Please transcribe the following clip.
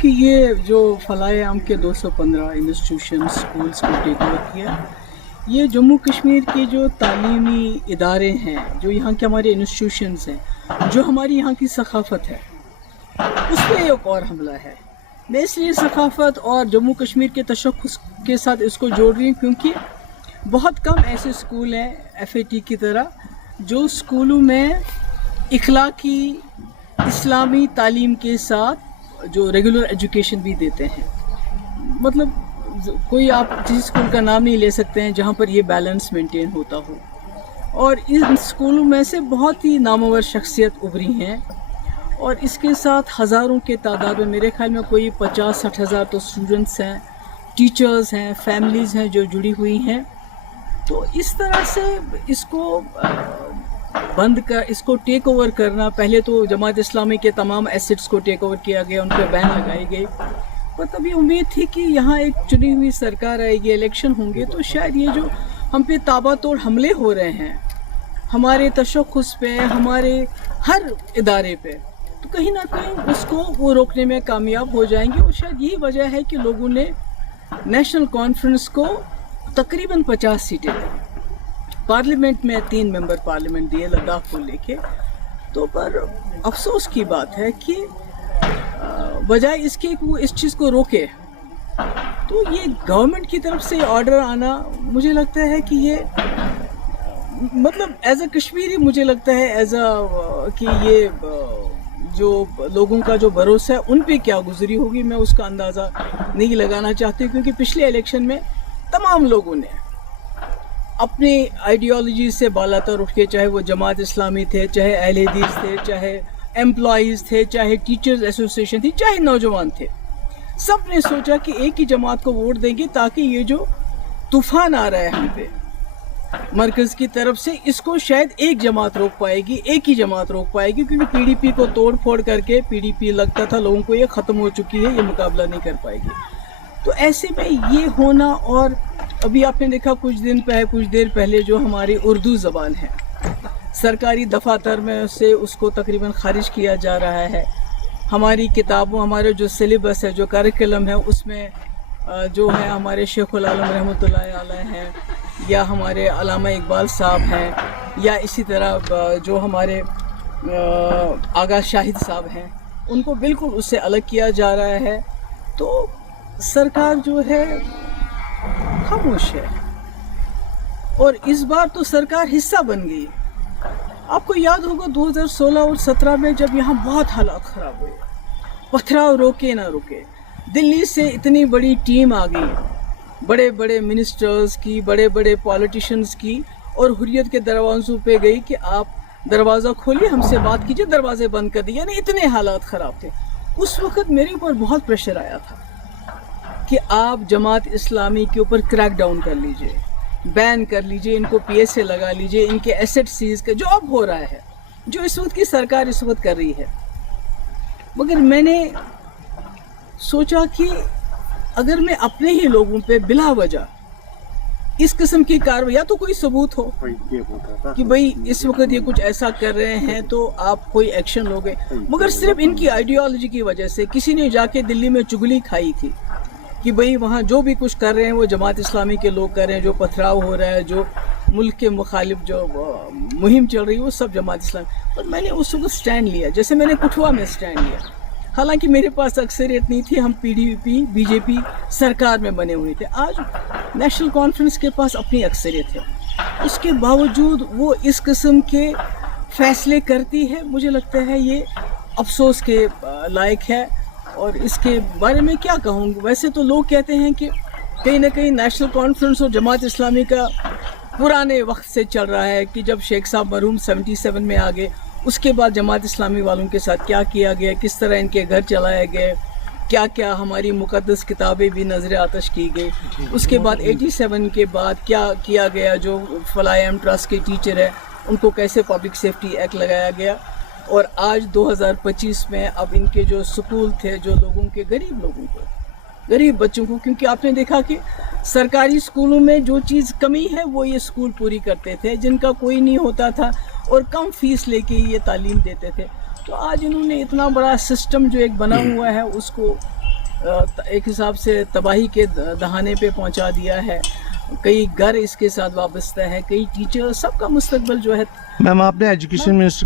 कि ये जो फलाए आम के 215 इंस्टीट्यूशन स्कूल्स को टेक ओवर किया, ये जम्मू कश्मीर के जो तालीमी इदारे हैं, जो यहाँ के हमारे इंस्टीट्यूशंस हैं, जो हमारी यहाँ की सकाफ़त है, उस पर एक और हमला है। मैं इसलिए सकाफ़त और जम्मू कश्मीर के तशख़्ख़ुस के साथ इसको जोड़ रही हूँ क्योंकि बहुत कम ऐसे स्कूल हैं FAT की तरह जो स्कूलों में इखलाकी इस्लामी तालीम के साथ जो रेगुलर एजुकेशन भी देते हैं। मतलब कोई आप किसी स्कूल का नाम नहीं ले सकते हैं जहाँ पर ये बैलेंस मेंटेन होता हो। और इन स्कूलों में से बहुत ही नामवर शख्सियत उभरी हैं और इसके साथ हज़ारों के तादाद में, मेरे ख्याल में कोई 50-60 हज़ार तो स्टूडेंट्स हैं, टीचर्स हैं, फैमिलीज़ हैं जो जुड़ी हुई हैं। तो इस तरह से इसको इसको टेक ओवर करना, पहले तो जमात इस्लामी के तमाम एसेट्स को टेक ओवर किया गया, उन पर बैन लगाई गई। पर तभी उम्मीद थी कि यहाँ एक चुनी हुई सरकार आएगी, इलेक्शन होंगे, तो शायद ये जो हम पे ताबड़तोड़ हमले हो रहे हैं हमारे तशख़्ख़ुस पे, हमारे हर इदारे पे, तो कहीं ना कहीं उसको वो रोकने में कामयाब हो जाएंगे। और शायद यही वजह है कि लोगों ने नेशनल कॉन्फ्रेंस को तकरीबन 50 सीटें दी, पार्लियामेंट में 3 मेंबर पार्लियामेंट दिए लद्दाख को लेके। तो पर अफसोस की बात है कि बजाय इसके कि वो इस चीज़ को रोके, तो ये गवर्नमेंट की तरफ से ऑर्डर आना, मुझे लगता है कि ये मतलब एज अ कश्मीरी मुझे लगता है कि ये जो लोगों का जो भरोसा है उन पे क्या गुजरी होगी, मैं उसका अंदाज़ा नहीं लगाना चाहती। क्योंकि पिछले इलेक्शन में तमाम लोगों ने अपनी आइडियोलॉजी से बालातर उठ के, चाहे वो जमात इस्लामी थे, चाहे अहले हदीस थे, चाहे एम्प्लॉइज़ थे, चाहे टीचर्स एसोसिएशन थी, चाहे नौजवान थे, सब ने सोचा कि एक ही जमात को वोट देंगे ताकि ये जो तूफ़ान आ रहा है हम पे मरकज़ की तरफ से, इसको शायद एक जमात रोक पाएगी, एक ही जमात रोक पाएगी। क्योंकि PDP को तोड़ फोड़ करके PDP लगता था लोगों को ये ख़त्म हो चुकी है, ये मुकाबला नहीं कर पाएगी। तो ऐसे में ये होना, और अभी आपने देखा कुछ देर पहले जो हमारी उर्दू ज़बान है, सरकारी दफातर में से उसको तकरीबन ख़ारिज किया जा रहा है। हमारी किताबों, हमारे जो सिलेबस है, जो करिकुलम है, उसमें जो है हमारे शेखुल आलम रहमतुल्लाह अलैह हैं, या हमारे अल्लामा इकबाल साहब हैं, या इसी तरह जो हमारे आगा शाहिद साहब हैं, उनको बिल्कुल उससे अलग किया जा रहा है। तो सरकार जो है खामोश है, और इस बार तो सरकार हिस्सा बन गई। आपको याद होगा 2016 और 17 में जब यहाँ बहुत हालात ख़राब हुए, पथराव रोके ना रुके, दिल्ली से इतनी बड़ी टीम आ गई, बड़े बड़े मिनिस्टर्स की, बड़े बड़े पॉलिटिशियंस की, और हुर्रियत के दरवाज़ों पे गई कि आप दरवाज़ा खोलिए, हमसे बात कीजिए, दरवाजे बंद कर दिए। यानी इतने हालात ख़राब थे। उस वक़्त मेरे ऊपर बहुत प्रेशर आया था कि आप जमात इस्लामी के ऊपर क्रैक डाउन कर लीजिए, बैन कर लीजिए, इनको PSA लगा लीजिए, इनके एसेट सीज का जो अब हो रहा है, जो इस वक्त की सरकार इस वक्त कर रही है। मगर मैंने सोचा कि अगर मैं अपने ही लोगों पे बिला वजह इस किस्म की कार्रवाई, या तो कोई सबूत हो कि भाई इस वक्त ये कुछ ऐसा कर रहे हैं तो आप कोई एक्शन लोगे, मगर सिर्फ इनकी आइडियोलॉजी की वजह से किसी ने जाके दिल्ली में चुगली खाई थी कि भाई वहाँ जो भी कुछ कर रहे हैं वो जमात इस्लामी के लोग कर रहे हैं, जो पथराव हो रहा है, जो मुल्क के मुखालिफ जो मुहिम चल रही है, वो सब जमात इस्लामी। और मैंने उस वक्त स्टैंड लिया, जैसे मैंने कठुआ में स्टैंड लिया। हालांकि मेरे पास अक्सरियत नहीं थी, हम PDP BJP सरकार में बने हुए थे। आज नेशनल कॉन्फ्रेंस के पास अपनी अक्सरियत है, उसके बावजूद वो इस किस्म के फैसले करती है। मुझे लगता है ये अफसोस के लायक है। और इसके बारे में क्या कहूँगा, वैसे तो लोग कहते हैं कि कहीं ना कहीं नेशनल कॉन्फ्रेंस और जमात इस्लामी का पुराने वक्त से चल रहा है, कि जब शेख साहब मरहूम 77 में आ गए, उसके बाद जमात इस्लामी वालों के साथ क्या किया गया, किस तरह इनके घर चलाए गए, क्या क्या हमारी मुक़द्दस किताबें भी नजर आतश की गई। उसके बाद 87 के बाद क्या किया गया, जो फलाए ट्रस्ट के टीचर है उनको कैसे पब्लिक सेफ्टी एक्ट लगाया गया। और आज 2025 में अब इनके जो स्कूल थे, जो लोगों के गरीब लोगों को, गरीब बच्चों को, क्योंकि आपने देखा कि सरकारी स्कूलों में जो चीज़ कमी है वो ये स्कूल पूरी करते थे, जिनका कोई नहीं होता था और कम फीस लेके ये तालीम देते थे। تو آج انہوں نے اتنا بڑا سسٹم جو ایک بنا ہوا ہے اس کو ایک حساب سے تباہی کے دہانے پہ پہنچا دیا ہے. کئی گھر اس کے ساتھ وابستہ ہے, کئی ٹیچر, سب کا مستقبل جو ہے. میم آپ نے ایجوکیشن منسٹر